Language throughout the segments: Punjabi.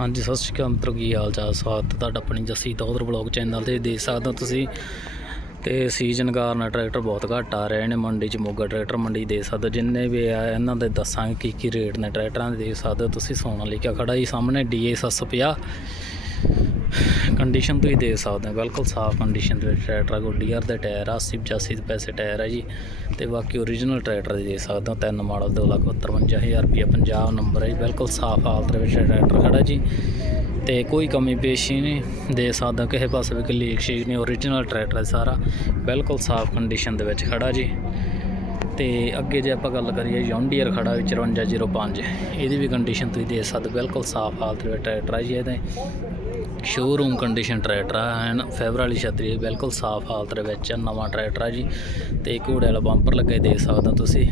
ਹਾਂਜੀ, ਸਤਿ ਸ਼੍ਰੀ ਅਕਾਲ ਮਿੱਤਰੋ, ਕੀ ਹਾਲ ਚਾਲ? ਸਵਾਗਤ ਤੁਹਾਡਾ ਆਪਣੀ ਜੱਸੀ ਦੌਦਰ ਬਲੌਗ ਚੈਨਲ ਤੇ। ਦੇਖ ਸਕਦੇ ਹੋ ਤੁਸੀਂ, ਤੇ ਸੀਜ਼ਨ ਕਾਰਨ ਟਰੈਕਟਰ ਬਹੁਤ ਘੱਟ ਆ ਰਹੇ ਨੇ। ਮੰਡੀ 'ਚ ਮੋਗਾ ਟਰੈਕਟਰ ਮੰਡੀ ਦੇ ਸਕਦੇ ਹੋ। ਜਿੰਨੇ ਵੀ ਆ, ਇਹਨਾਂ ਦੇ ਦੱਸਾਂਗੇ ਕੀ ਕੀ ਰੇਟ ਨੇ ਟਰੈਕਟਰਾਂ ਦੇ। ਦੇਖ ਸਕਦੇ ਹੋ ਤੁਸੀਂ ਸੋਨਾਲੀਕਾ ਖੜਾ ਜੀ ਸਾਹਮਣੇ DA 750 ਕੰਡੀਸ਼ਨ ਤੁਸੀਂ ਦੇਖ ਸਕਦੇ ਹੋ। ਬਿਲਕੁਲ ਸਾਫ਼ ਕੰਡੀਸ਼ਨ ਦੇ ਵਿੱਚ ਟਰੈਕਟਰ ਆ ਗੁੱਡੀਅਰ ਦੇ ਟਾਇਰ ਆ 80 85 ਦੇ ਪੈਸੇ ਟਾਇਰ ਆ ਜੀ। ਤੇ ਬਾਕੀ ਓਰੀਜਨਲ ਟਰੈਕਟਰ ਦੇ ਦੇਖ ਸਕਦੇ ਹੋ, ਤਿੰਨ ਮਾਡਲ 253000 ਰੁਪਏ ਪੰਜਾਬ ਨੰਬਰ ਹੈ ਜੀ। ਬਿਲਕੁਲ ਸਾਫ਼ ਹਾਲਤ ਦੇ ਵਿੱਚ ਟਰੈਕਟਰ ਖੜਾ ਜੀ। ਤੇ ਕੋਈ ਕਮੀ ਪੇਸ਼ੀ ਨਹੀਂ, ਦੇ ਸਕਦਾ ਕਿਸੇ ਪਾਸੇ ਵੀ ਕੋਈ ਲੀਕ ਸ਼ੀਕ ਨਹੀਂ ਓਰੀਜਨਲ ਟਰੈਕਟਰ ਹੈ ਸਾਰਾ। ਬਿਲਕੁਲ ਸਾਫ਼ ਕੰਡੀਸ਼ਨ ਦੇ ਵਿੱਚ ਖੜਾ ਜੀ। ਤੇ ਅੱਗੇ ਜੇ ਆਪਾਂ ਗੱਲ ਕਰੀਏ ਜੌਂਡੀਅਰ ਖੜਾ ਵੀ 5405 ਇਹਦੀ ਵੀ ਕੰਡੀਸ਼ਨ ਤੁਸੀਂ ਦੇਖ ਸਕਦੇ ਬਿਲਕੁਲ ਸਾਫ਼ ਹਾਲਤ ਦੇ ਵਿੱਚ ਟਰੈਕਟਰ ਹੈ ਜੀ ਇਹਦੇ। ਸ਼ੋਰੂਮ ਕੰਡੀਸ਼ਨ ਟਰੈਕਟਰ ਆ ਐਨ ਫੇਵਰ ਵਾਲੀ ਛਤਰੀ ਬਿਲਕੁਲ ਸਾਫ਼ ਹਾਲਤ ਦੇ ਵਿੱਚ ਆ, ਨਵਾਂ ਟਰੈਕਟਰ ਆ ਜੀ। ਤੇ ਘੋੜੇ ਵਾਲਾ ਬੰਪਰ ਲੱਗੇ ਦੇਖ ਸਕਦੇ ਹੋ ਤੁਸੀਂ।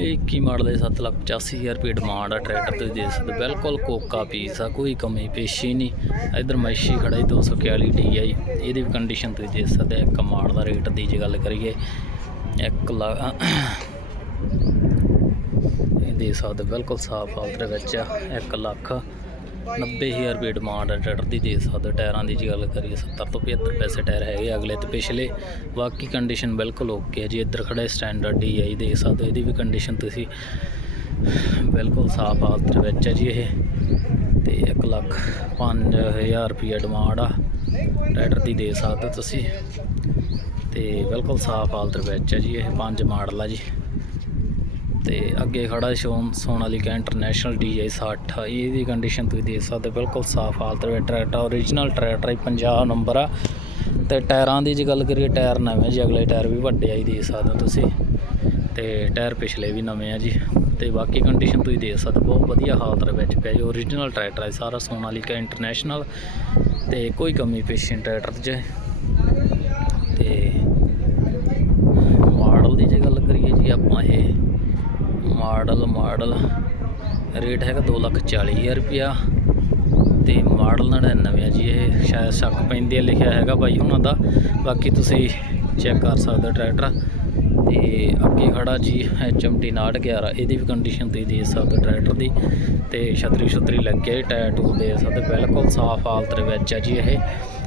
ਇਹ 21 ਮਾਡਲ ਦੇ 785000 ਰੁਪਏ ਡਿਮਾਂਡ ਆ ਟਰੈਕਟਰ ਤੁਸੀਂ ਦੇ ਸਕਦੇ ਬਿਲਕੁਲ ਕੋਕਾ ਪੀਸ ਆ ਕੋਈ ਕਮੀ ਪੇਸ਼ੀ ਨਹੀਂ। ਇਧਰ ਮੈਸ਼ੀ ਖੜਾ ਜੀ 241 ਡੀ ਆ ਜੀ। ਇਹਦੀ ਵੀ ਕੰਡੀਸ਼ਨ ਤੁਸੀਂ ਦੇਖ ਸਕਦੇ ਹੋ, ਇੱਕ ਮਾਡਲ ਦਾ ਰੇਟ ਦੀ ਜੇ ਗੱਲ ਕਰੀਏ 1 ਲੱਖ ਇਹ ਦੇਖ ਸਕਦੇ ਬਿਲਕੁਲ ਸਾਫ਼ ਹਾਲਤ ਦੇ ਵਿੱਚ ਆ 1 ਲੱਖ 90000 ਰੁਪਏ ਡਿਮਾਂਡ ਹੈ, ਟਰੈਕਟਰ ਦੀ ਦੇ ਸਕਦੇ ਹੋ। ਟਾਇਰਾਂ ਦੀ ਜੇ ਗੱਲ ਕਰੀਏ 70 ਤੋਂ 75 ਪੈਸੇ ਟਾਇਰ ਹੈਗੇ ਅਗਲੇ ਤੇ ਪਿਛਲੇ ਬਾਕੀ ਕੰਡੀਸ਼ਨ ਬਿਲਕੁਲ ਓਕੇ ਹੈ ਜੀ, ਇੱਧਰ ਖੜਾ ਸਟੈਂਡਰਡ ਡੀ ਆਈ ਦੇ ਸਕਦੇ ਹੋ। ਇਹਦੀ ਵੀ ਕੰਡੀਸ਼ਨ ਤੁਸੀਂ ਬਿਲਕੁਲ ਸਾਫ਼ ਹਾਲਤ ਵਿੱਚ ਹੈ ਜੀ ਇਹ ਤੇ 1 ਲੱਖ 5000 ਰੁਪਏ ਡਿਮਾਂਡ ਆ, ਟਰੈਕਟਰ ਦੀ ਦੇ ਸਕਦੇ ਹੋ ਤੁਸੀਂ ਤੇ ਬਿਲਕੁਲ ਸਾਫ਼ ਹਾਲਤ ਦੇ ਵਿੱਚ ਹੈ ਜੀ ਇਹ, ਪੰਜ ਮਾਡਲ ਆ ਜੀ ਤੇ ਅੱਗੇ ਖੜਾ ਸ਼ੋਨ ਸੋਨਾਲੀਕਾ ਇੰਟਰਨੈਸ਼ਨਲ DI 60 ਇਹਦੀ ਕੰਡੀਸ਼ਨ ਤੁਸੀਂ ਦੇਖ ਸਕਦੇ ਹੋ, ਬਿਲਕੁਲ ਸਾਫ਼ ਹਾਲਤ ਵਿੱਚ ਟਰੈਕਟਰ ਓਰੀਜਨਲ ਟਰੈਕਟਰ ਹੀ 50 ਨੰਬਰ ਆ। ਤੇ ਟਾਇਰਾਂ ਦੀ ਜੇ ਗੱਲ ਕਰੀਏ ਟਾਇਰ ਨਵੇਂ ਜੀ ਅਗਲੇ ਟਾਇਰ ਵੀ ਵੱਡੇ ਆ ਹੀ ਦੇਖ ਸਕਦੇ ਹੋ ਤੁਸੀਂ। ਤੇ ਟਾਇਰ ਪਿਛਲੇ ਵੀ ਨਵੇਂ ਆ ਜੀ। ਤੇ ਬਾਕੀ ਕੰਡੀਸ਼ਨ ਤੁਸੀਂ ਦੇਖ ਸਕਦੇ ਹੋ, ਬਹੁਤ ਵਧੀਆ ਹਾਲਤ ਦੇ ਵਿੱਚ ਪਿਆ ਜੀ ਓਰੀਜਨਲ ਟਰੈਕਟਰ ਹੈ ਸਾਰਾ ਸੋਨਾਲੀਕਾ ਇੰਟਰਨੈਸ਼ਨਲ ਤੇ ਕੋਈ ਕਮੀ ਪੇਸ਼ੀ ਟਰੈਕਟਰ 'ਚ। ਤੇ ਦੀ ਜੇ ਗੱਲ ਕਰੀਏ ਜੀ ਆਪਾਂ ਇਹ ਮਾਡਲ ਮਾਡਲ ਰੇਟ ਹੈਗਾ 240000 ਰੁਪਿਆ ਤੇ ਮਾਡਲ 99 ਆ ਜੀ, ਇਹ ਸ਼ਾਇਦ ਸ਼ੱਕ ਪੈਂਦੀ ਹੈ ਲਿਖਿਆ ਹੈਗਾ ਬਾਈ ਹੁਣਾਂ ਦਾ। ਬਾਕੀ ਤੁਸੀਂ ਚੈੱਕ ਕਰ ਸਕਦੇ ਹੋ ਟਰੈਕਟਰ। ਤੇ ਅੱਗੇ ਖੜਾ ਜੀ HMT 911 ਇਹਦੀ ਵੀ ਕੰਡੀਸ਼ਨ 'ਤੇ ਦੇ ਸਕਦੇ ਹੋ ਟਰੈਕਟਰ ਦੀ ਤੇ ਛਤਰੀ ਛਤਰੀ ਲੱਗਿਆ ਜੀ ਟਾਇਰ ਟੂ ਦੇ ਸਕਦੇ ਬਿਲਕੁਲ ਸਾਫ਼ ਹਾਲਤ ਦੇ ਵਿੱਚ ਹੈ ਜੀ ਇਹ।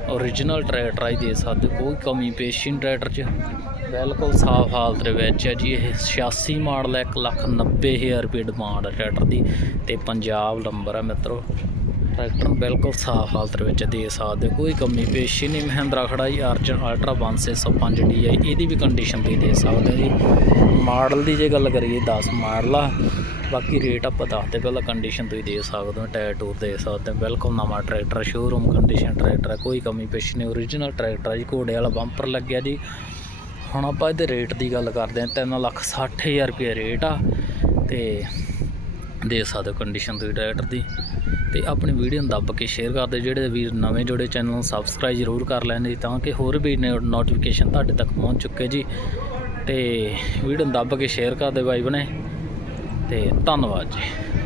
ਓਰੀਜਨਲ ਟਰੈਕਟਰ ਆ ਜੀ ਦੇ ਸਕਦੇ ਕੋਈ ਕਮੀ ਪੇਸ਼ੀ ਨਹੀਂ ਟਰੈਕਟਰ 'ਚ। ਬਿਲਕੁਲ ਸਾਫ਼ ਹਾਲਤ ਦੇ ਵਿੱਚ ਹੈ ਜੀ ਇਹ। 86 ਮਾਡਲ ਹੈ 190000 ਰੁਪਏ ਡਿਮਾਂਡ ਹੈ ਟਰੈਕਟਰ ਦੀ ਤੇ ਪੰਜਾਬ ਨੰਬਰ ਹੈ ਮਿੱਤਰੋ। ਟਰੈਕਟਰ ਨੂੰ ਬਿਲਕੁਲ ਸਾਫ਼ ਹਾਲਤ ਵਿੱਚ ਦੇ ਸਕਦੇ ਹੋ, ਕੋਈ ਕਮੀ ਪੇਸ਼ੀ ਨਹੀਂ। ਮਹਿੰਦਰਾ ਖੜਾ ਜੀ ਅਰਜਨ ਅਲਟਰਾ 1605 DI ਇਹਦੀ ਵੀ ਕੰਡੀਸ਼ਨ ਤੁਸੀਂ ਦੇ ਸਕਦੇ ਹੋ ਜੀ। ਮਾਡਲ ਦੀ ਜੇ ਗੱਲ ਕਰੀਏ 10 ਮਾਡਲ ਆ ਬਾਕੀ ਰੇਟ ਆਪਾਂ ਦੱਸਦੇ ਪਹਿਲਾਂ ਕੰਡੀਸ਼ਨ ਤੁਸੀਂ ਦੇ ਸਕਦੇ ਹੋ ਟਾਇਰ ਟੂਰ ਦੇ ਸਕਦੇ ਹੋ। ਬਿਲਕੁਲ ਨਵਾਂ ਟਰੈਕਟਰ ਸ਼ੋਰੂਮ ਕੰਡੀਸ਼ਨ ਟਰੈਕਟਰ ਹੈ ਕੋਈ ਕਮੀ ਪੇਸ਼ੀ ਨਹੀਂ। ਓਰੀਜਨਲ ਟਰੈਕਟਰ ਹੈ ਜੀ ਘੋੜੇ ਵਾਲਾ ਬੰਪਰ ਲੱਗਿਆ ਜੀ। ਹੁਣ ਆਪਾਂ ਇਹਦੇ ਰੇਟ ਦੀ ਗੱਲ ਕਰਦੇ ਹਾਂ ਤਿੰਨ ਲੱਖ ਸੱਠ ਹਜ਼ਾਰ ਰੁਪਏ ਰੇਟ ਆ ਤੇ ਦੇ ਸਕਦੇ ਹੋ ਕੰਡੀਸ਼ਨ ਤੁਸੀਂ ਟਰੈਕਟਰ ਦੀ। ਤੇ ਆਪਣੀ ਵੀਡੀਓ ਨੂੰ ਦੱਬ ਕੇ ਸ਼ੇਅਰ ਕਰਦੇ ਜਿਹੜੇ ਵੀਰ ਨਵੇਂ ਜੁੜੇ ਚੈਨਲ ਨੂੰ ਸਬਸਕ੍ਰਾਈਬ ਜ਼ਰੂਰ ਕਰ ਲੈਣ ਜੀ, ਤਾਂ ਕਿ ਹੋਰ ਵੀ ਨੋਟੀਫਿਕੇਸ਼ਨ ਤੁਹਾਡੇ ਤੱਕ ਪਹੁੰਚ ਚੁੱਕੇ ਜੀ। ਤੇ ਵੀਡੀਓ ਨੂੰ ਦੱਬ ਕੇ ਸ਼ੇਅਰ ਕਰਦੇ ਬਾਈ ਬਣੇ। ਤੇ ਧੰਨਵਾਦ ਜੀ।